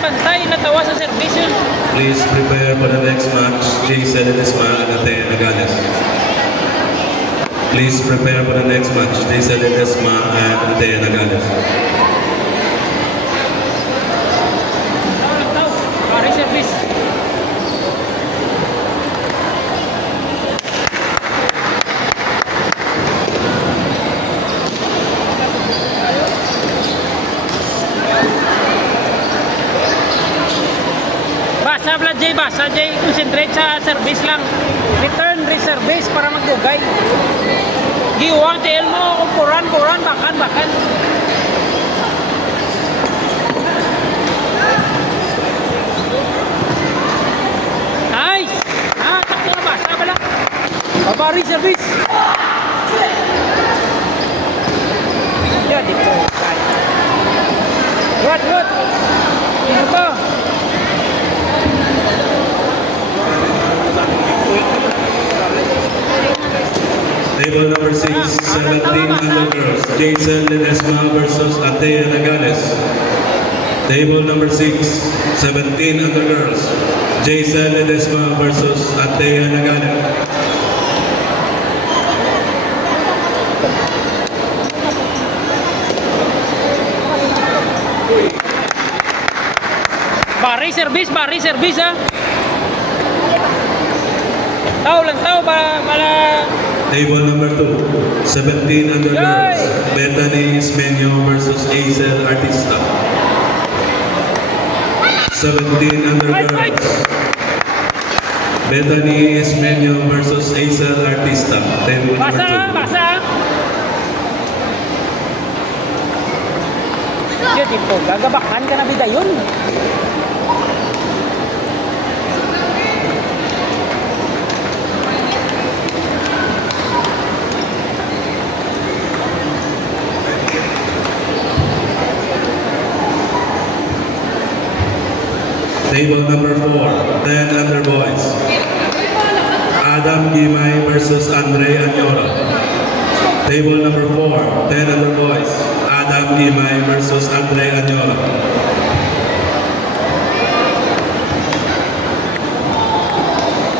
Bantay, natawa sa servisyo. Please prepare for the next match. Jason Ledesma and Atea Nagales. Please prepare for the next match. Jason Ledesma and Atea Nagales. Pare service. Basa Jay, concentrate sa service lang. Return, reservice para magdugay. Giwang TL mo, kung kuran, bakan. Nice! Takto na basa pala. Babari service. Yan, dito. Good. Ano ba? Table number 6, 17 under girls. Jason Ledesma versus Atea Nagales. Table number 6, 17 under girls. Jason Ledesma versus Atea Nagales. Bari service ha. Tao ba para Table number 2, 17 under girls. Bethany Ismenio versus Azel Artista. 17 under girls. Bethany Ismenio versus Azel Artista. Table number 2. basa. Yo tipo, gagabakan ka na bidayon. Table number 4, 10 under boys. Adam Gimay versus Andre Anyora. Table number 4, 10 under boys. Adam Gimay versus Andre Anyora.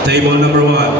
Table number 1.